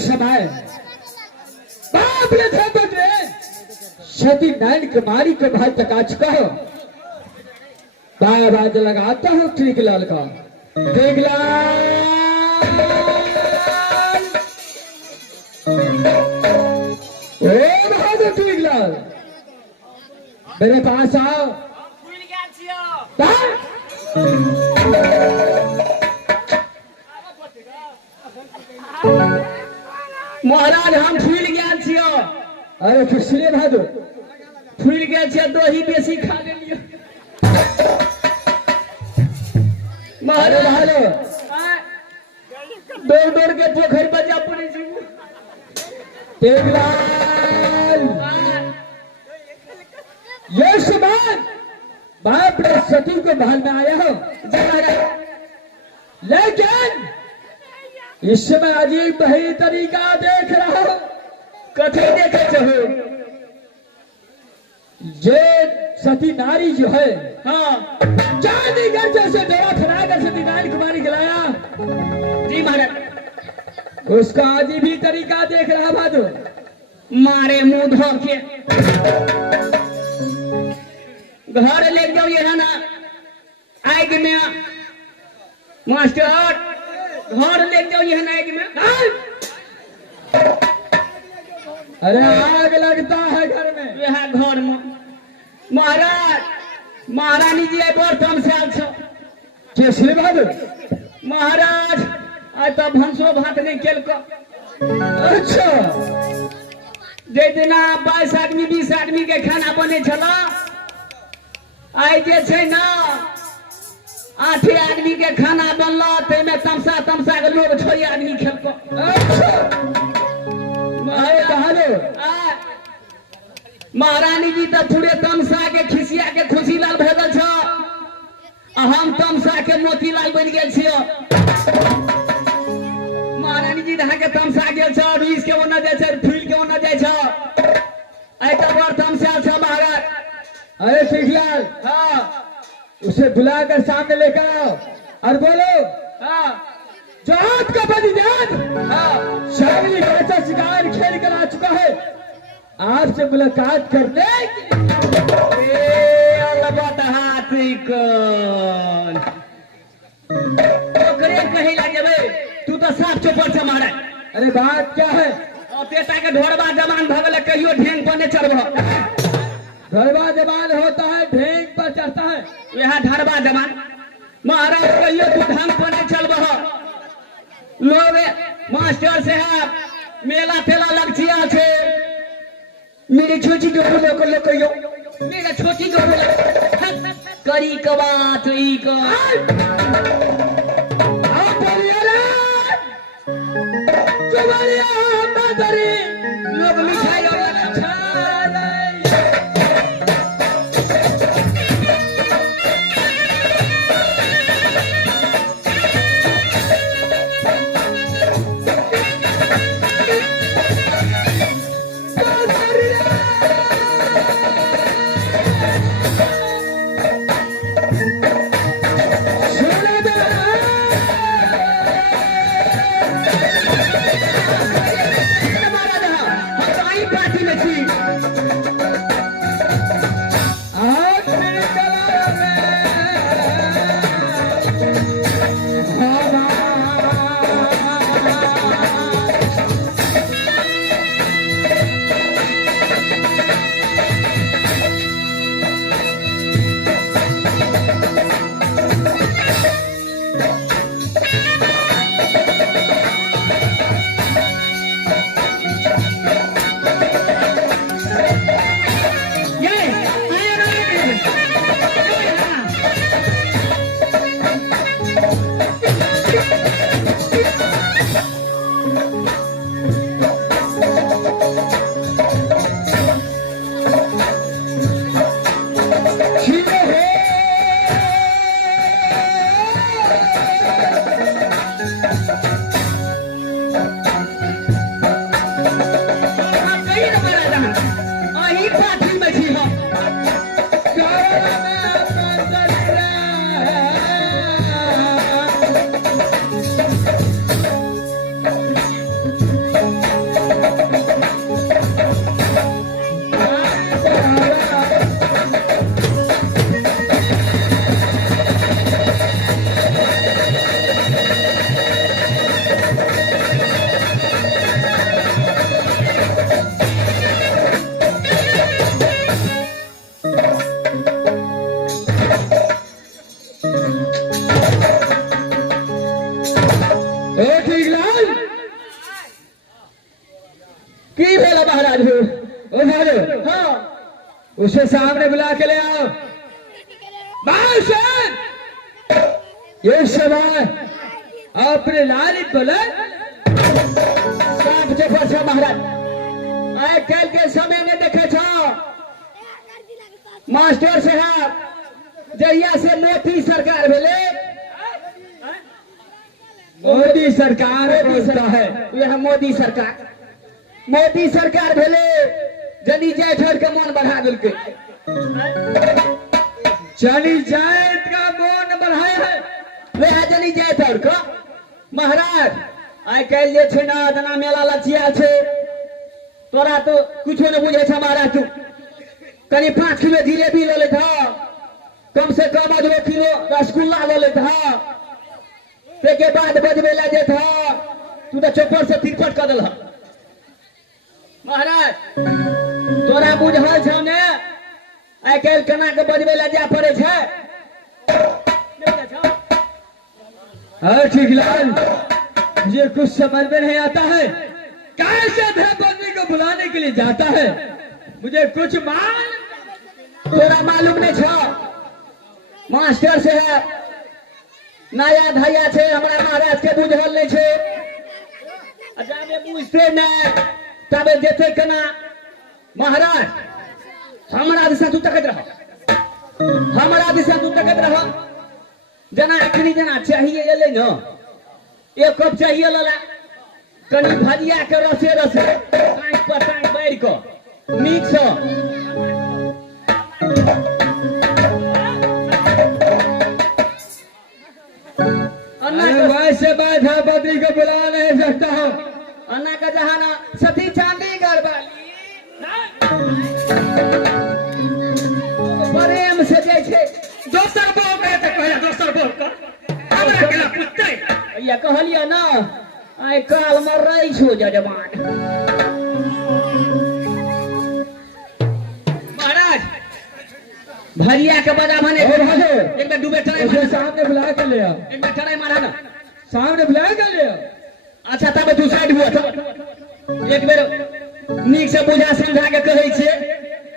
समय बाप ने थे बेटे सती नैन कुमारी के भाई तक आ चुका हो। बाज लगाता हूँ टीकलाल का। टीकलाल बहादुर टीकलाल मेरे पास आओ। महाराज हम फूल गेल छियो। अरे किसलिए बहादुर फूल गेल छियो? दही बेसी खा लेलियो महाराज। दौड़ दौड़ के पोखर पर जा पड़े छी। टीकलाल ये समान बाप ने सती को महल में आया हो, लेकिन इस समय अजीब ही तरीका देख रहा हो। कथी देखे चाहो? ये सती नारी जो है, हाँ चांदीगढ़ जैसे डेरा फैलाकर सती नारी कुमारी जलाया जी महाराज। उसका अजीब ही तरीका देख रहा बहादुर। मारे मुंह धो के घर ले जाओ ये ना आग में। मास्टर घर ले जाओ ये ना आग में। अरे आग लगता है घर में। यह घर में महाराज महारानी जी बर्तन से आल छो। केसरी बहादुर महाराज आज तो भंसो भात नहीं केल को। अच्छा जे दिना 22 आदमी 20 आदमी के खाना बने छला, आई जे छै ना 8 आदमी के खाना बनला ते में तमसा के लोग 6 आदमी खेलको। अच्छा अरे बहादुर महारानी जी तो पूरे तमसा के खिसिया के खुशीलाल भेजल छ। हम तमसा के मोतीलाल बन गेल छियो। महारानी जी रहा के तमसा गेल छ। 20 के ओना जाय छ, फूल के ओना जाय छ। आई तो बार तमसा छ महाराज। अरे टीकलाल हाँ उसे बुलाकर सामने लेकर आओ और बोलो हाँ जो आपका बलिदान हाँ शामिली बच्चा शिकार खेल कर आ चुका है, आपसे मुलाकात करने कहीं ला जबे तू तो साफ चौपड़ से मारे। अरे बात क्या है? और पेटा के ढोरबा जमान भगल कहियो ढेंग पर चढ़ब। ढरबा जमान होता है ढेंग पर चढ़ता है। यह ढरबा जमान महाराज कहियो तू ढंग पर नहीं चलब। लोग मास्टर साहब मेला ठेला लगचिया छे। मेरी छोटी जो बोलो को लोग कहियो मेरा छोटी जो बोलो करी का बात ई का आप बोलिए रे तुम्हारी आमदनी लोग मिठाई और सुन दे ओ ठीक लाल की भेला महाराज हो? ओ महाराज हाँ उसे सामने बुला के ले आओ। बादशाह ये समय अपने लाली बोले साफ जफर छ महाराज। आइ कल के समय में देखे छो मास्टर साहब जहिया से मोदी सरकार भेले, मोदी सरकार बोलता है यह मोदी सरकार भेले जनी जैठर के मन बढ़ा दिल के। चली जायत का मोन बढ़ाए है वह जनी जैठर को महाराज आइ कल जे छे ना जना मेला लचिया छे तोरा तो कुछो न बुझे छ महाराज। तू कनी 5 किलो जिलेबी ले लेत ह, कम से कम 2 किलो रसगुल्ला ले लेत ह, ते के बाद बजबे ला जेत ह तू तो चौपर से तिरपट कर देल ह। महाराज तोरा बुझल छ ने आइ काल्हि केना के बजबे ला जा पड़े छै। हाँ ठीक लाल मुझे कुछ समझ में नहीं आता है कैसे धर्मपत्नी को बुलाने के लिए जाता है, मुझे कुछ मान तोरा मालूम नहीं छ मास्टर से है नया धैया छे हमरा महाराज के बुझल नहीं छे। जाबे बुझते न तबे देते केना महाराज। हमरा दिशा तू तकत रह जना अखनी जना चाहिए एले न एक कप चाहिए लला कनी भजिया के रसे रसे टांग पर टांग बैठ को नीक से वैसे मैं धर्मपत्नी को बुला नहीं सकता हूँ। अन्ना का जहाना सती चांदी गरबाली प्रेम से जाय छे दोसर बोल रहे थे पहले दोसर बोल कर हमरा केला पूछते या कहलिया ना आइ काल मर रही छो जजमान। महाराज भरिया के बजा भने एक बार डूबे टरे उसे सामने बुला के ले आओ। एक बार टरे मारा ना सामने बुला के ले आओ। अच्छा तब तू साइड हुआ था एक बेर नीक से बुझा समझा के कहै छे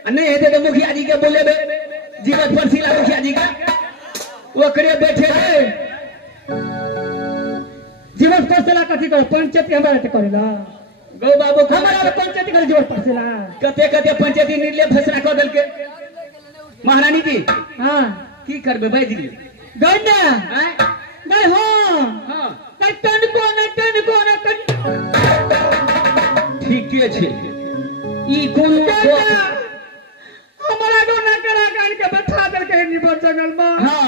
आ नहीं हेते तो मुखिया जी के बोलेबे जीवत परसिला मुखिया जी का ओकरे बैठे है जीवन परसेला कथी करो पंचायत हमारे ते करेला गौ बाबू हमारा पंचायत करे जीवन परसेला कते कते पंचायती निर्णय फैसला कर देल के महारानी जी। हां की करबे भाई जी गन्ना हैं नहीं हो हां टन को न ठीक के छे ई कोनो हमारा दोना करा कान के बैठा देल के निबर जंगल में। हां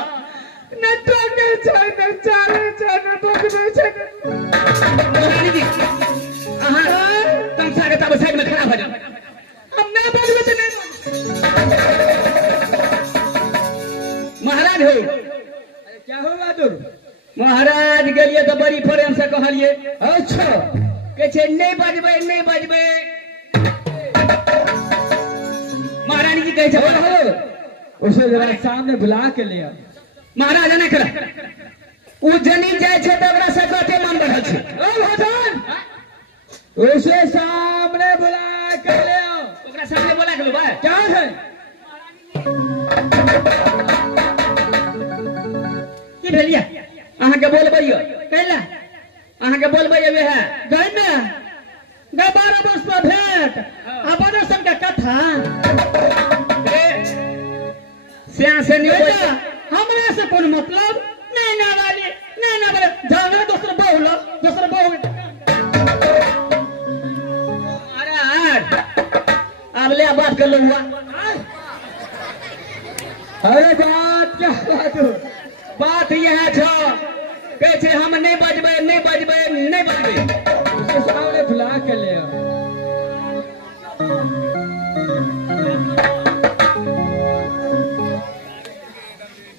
न तो के छै न चाले छै न बगबे छै। महारानी जी अहाँ तमसा के तब साइड में खड़ा हो जाओ। हम न बगबे छै नहीं महाराज हो क्या हो बहादुर महाराज गेलिए तो बड़ी प्रेम से कहलिए अच्छा के छे नहीं बजबे महारानी जी कहे छे उसे जरा सामने बुला के ले आओ। महाराज ने करा उ जनी जाय छे तो ओकरा से कते मन बढ़ल छे। ओ भगवान उसे सामने बुला के ले आओ। ओकरा सामने बोला के लो भाई क्या है की भेलिया अहाँ के बोलबैयो कैला अहाँ के बोलबैयो वे है गन्ना ग 12 वर्ष पर भेंट आ बदरसन का कथा सिया से नहीं बेटा हमरा से कोन मतलब नहीं ना वाले जाने दूसरे बहु अरे अब ले बात कर लो हुआ। अरे बात क्या बात हो बात यह छो कहे छे हम नहीं बजबे उसे सामने बुला के ले आओ।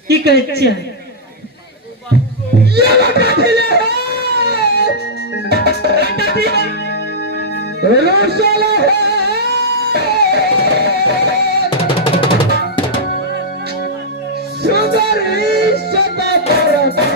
की कहे छे ये कथी ले रोसला है सुंदरी सदा परती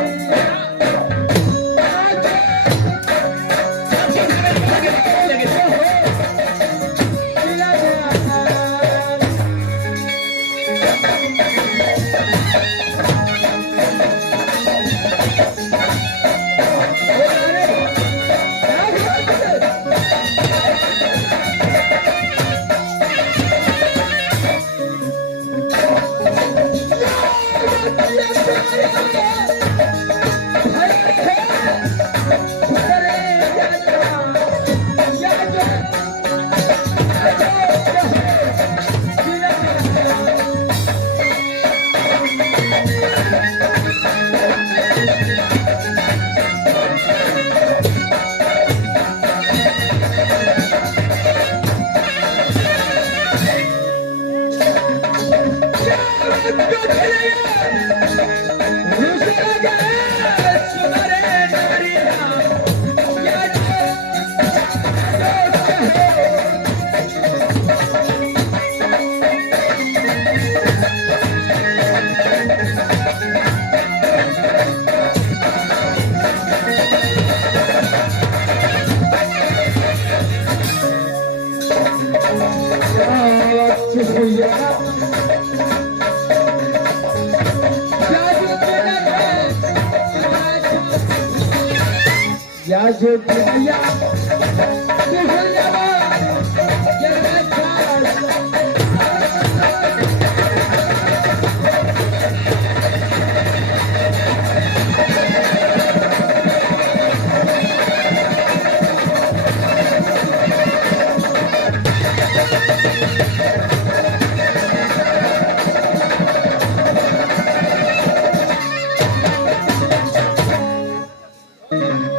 क्या जोती भैया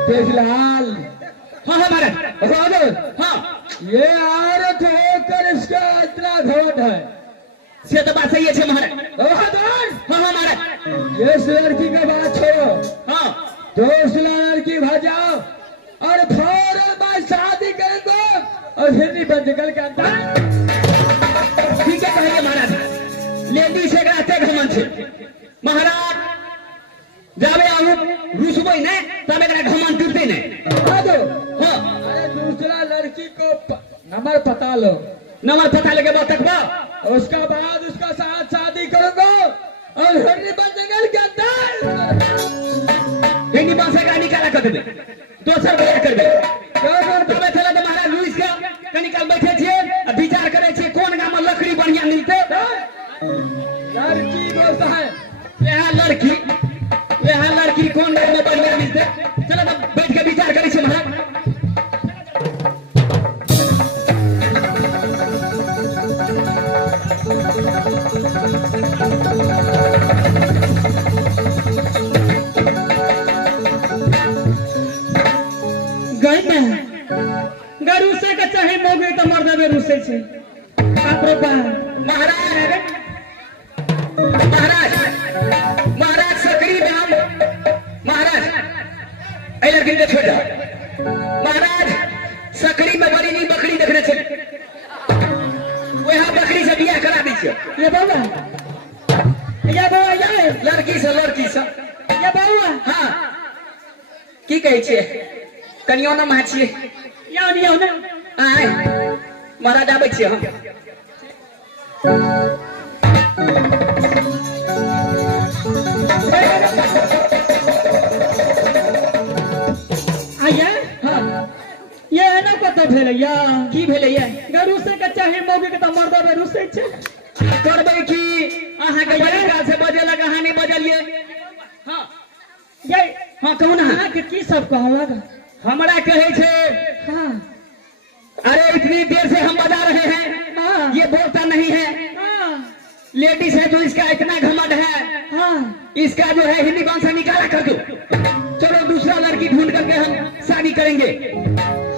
फिलहाल हाँ हाँ महाराज हाँ ये औरत होकर इसका इतना घमंड है। से तो बात सही है महाराज। बहादुर हाँ हाँ महाराज ये इस लड़की का बात छोड़ो, हाँ तो उस लड़की भजाओ और फौरन बाद शादी करेंगे और फिर नहीं बंद निकल के अंदर। ठीक है कहिए महाराज। लेडी से रास्ते घमंड से महाराज जावे आऊ रुसबई ने तब एकरा घमंड टूटते ने। बहादुर हाँ अरे दूसरा लड़की को नंबर पता लो, नंबर पता लगे बाद तक बा उसका बाद उसका साथ शादी करोगे और फिर नहीं बंद निकल के अंदर। हिंदी भाषा का निकाला कर देबे दोसर बया करबे। क्या कर तबे चले तो महाराज लुइस के कनिकाल बैठे छिए आ विचार करे छिए कोन गाम में लकड़ी बढ़िया मिलते। लड़की बोलता है यहाँ लड़की कौन गाम में बढ़िया मिलते। चलो तो बैठ के विचार करे छिए महाराज। गरुसे का चाहे मोगे तो मर्द में रुसे छे महाराज महाराज महाराज सकरी नाम महाराज ऐ लड़की के छोड़ महाराज सकरी में बड़ी नहीं बकरी देखने चले वहाँ बकरी से बियाह करा दी छे। ये बाबा ये लड़की से ये बाबा हाँ की कहे छे कनियो ना माँ छिए याओ ना आए महाराज आबै छिए हम। आया हाँ ये ना पता भेलैया की भेलैया गरुसे का चाहे मोगे के तो मर्द में रुसे छे। करबै की अहाँ के तरीका से बजेला कहानी बजलिए। हाँ ये हाँ कहू ना अहाँ के की सब कहलक। हमरा कहे छे हाँ अरे इतनी देर से हम बजा रहे हैं हाँ ये बोलता नहीं है। हाँ लेडीज है तो इसका इतना घमंड है हाँ इसका जो है हिंदी भाषा निकाला कर दो। चलो दूसरा लड़की ढूंढ करके हम शादी करेंगे।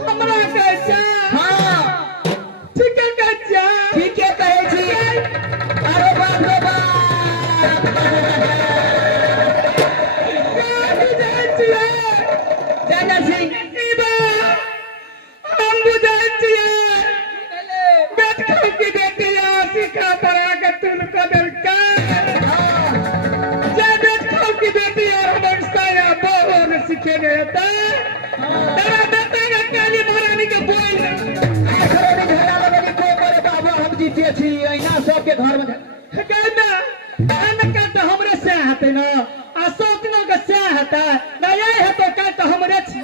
हमरा कच्चा हाँ ठीक है कच्चा ठीक है कहे छी। अरे बाप रे बाप जाना सिंह हम बुझाई छिए बेट खाओ की बेटी सिखा पड़ा के तुम कदर का जे बेट खाओ की बेटी और हमर साया बहुत सीखे गए ता तेरा बेटा का काली महारानी के बोल आखिर में झगड़ा लगे को बड़े बाबू हम जीते छी ऐना सबके घर में कहना अनका तो हमरे से हते ना आ सोचनो के से हता ना ये है तो का तो हमरे छी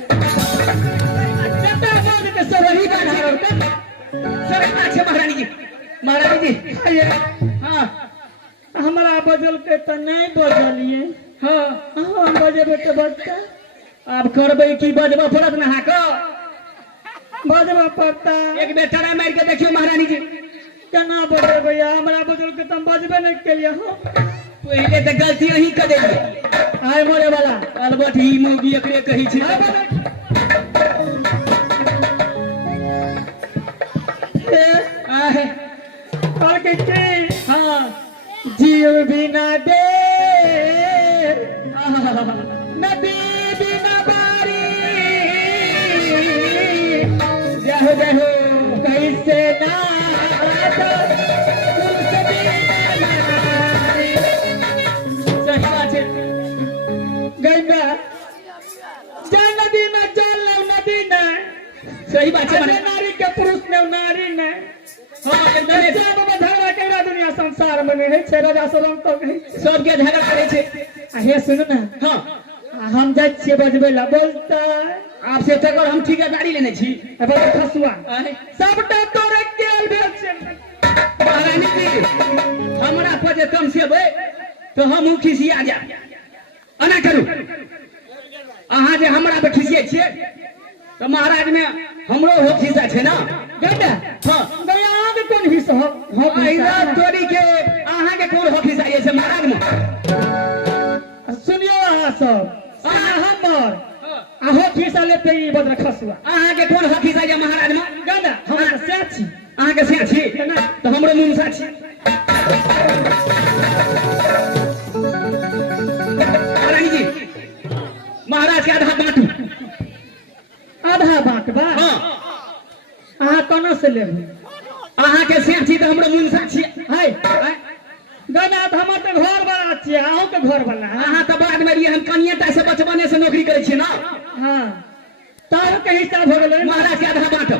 जता बोल के सब वही ही बात बना है सही बात है महारानी जी। महारानी जी हाँ हमरा बजल के तो नहीं बजलिए। हाँ हम बजेबे तो बजता अब करबै की बजबा पड़त ना हाको बजबा पड़ता एक बेर टरा मार के देखियो महारानी जी केना बजे भैया हमरा बजल के तुम बजबे नहीं केलिए। हम पहले तो गलती यही कर देलिए आय मरे वाला अलबत ही मौगी एकरे कही छी। आहे कल के हाँ जीव बिना दे नदी बिना बारी जहो जहो कैसे ना सही बात है। गंगा जा नदी में जल लो नदी न सही बात है। नारी के पुरुष ने नारी न हाँ एकदम झगड़ा केरा दुनिया संसार में नहीं छे राजा सरम तो नहीं सबके झगड़ा करे छे। हे सुन ना हाँ हम जाए छिए बजबे ला बोलता आपसे तकर हम ठिकेदारी लेने छी अब खसुआ आय। सबटा तोरे केल भेल छै महारानी जी हमरा पर जे कम सेबै तो हम खिसिया जा अना करू अहाँ जे हमरा पे खिसिए छियै तो महाराज में हमरो हो खिसा छै ना गंदा हाँ गया के कोन हिस्सा हो आइरा तोरी के अहाँ के कोन हो खिसा ये से महाराज में सुनियो अहाँ सब अहाँ हमर आहो खिसा लेते ई बदर खसुआ अहाँ के कोन हो खिसा ये महाराज में गंदा हम से छी अहाँ के से छी तो हमरो मुंसा छी महारानी जी महाराज के आधा बांटू आधा बांटबा हाँ अहाँ कोना से लेबे अहाँ के से छी तो हमरो मुंसा छी है गंदा हमर तो घर बना छिए अहूं के घर बना अहाँ तो बाद में रहिए हम कनिएटा से बचपने से नौकरी करे छी ना हां तार के हिसाब हो गेलै महाराज के आधा बांटो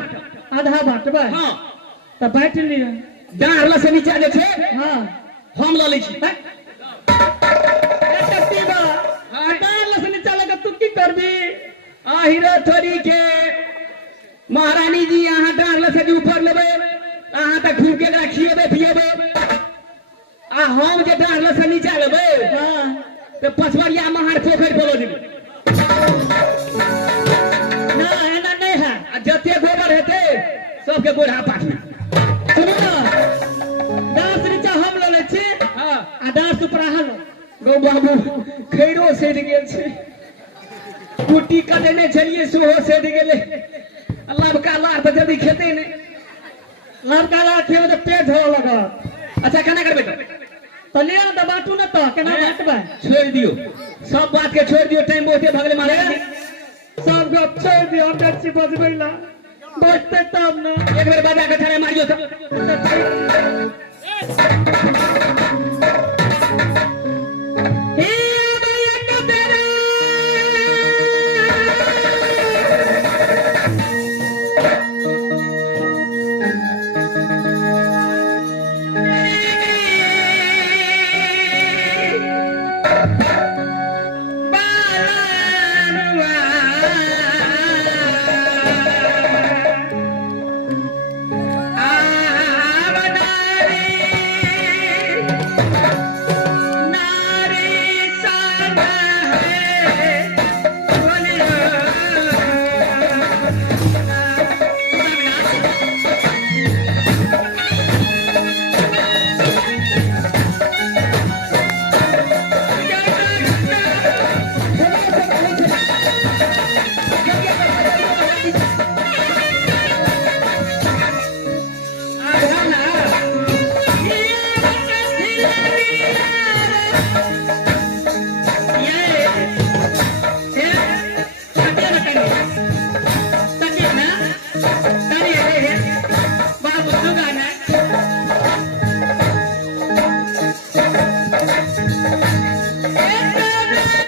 आधा बांटबा हाँ त बांट लियो डाँड़ ल से नीचा जे छै हां हम ल लै छी कत्तीबा डाल से नीचा लगा तू की करबी आहिरो थोड़ी के महारानी जी अहाँ डाँड़ ल से ऊपर लेबै अहाँ तक घूम के एकरा खिएबै पिएबै आ हम जे डाँड़ ल से नीचा लेबै हां तो पछवरिया महार पोखरि बोलो देबै ना एना नहीं है आ जते गोबर हेतै सबके गोढ़ा पाठ में सुनो ना डांस नीचा हम ल ले छी हाँ आ डांस ऊपर अहाँ लो गौ बाबू खैरो सैध गेल छै कुट्टी कदेने छलिए सेहो सैध गेलै लबका लार तऽ जल्दी खेतै नहि लड़का ला खेबे तो पेट धो लगत अच्छा केना करबै तो ले आ बाटू न तो केना बाटबा छोड़ दियो सब बात के छोड़ दियो टाइम बहुते भगले महाराज सब गप छोड़ दियो हम बेची बजबै ला बजते तब ना एक बेर बजा के ठाड़े मारियो तो अच्छा, ठीक।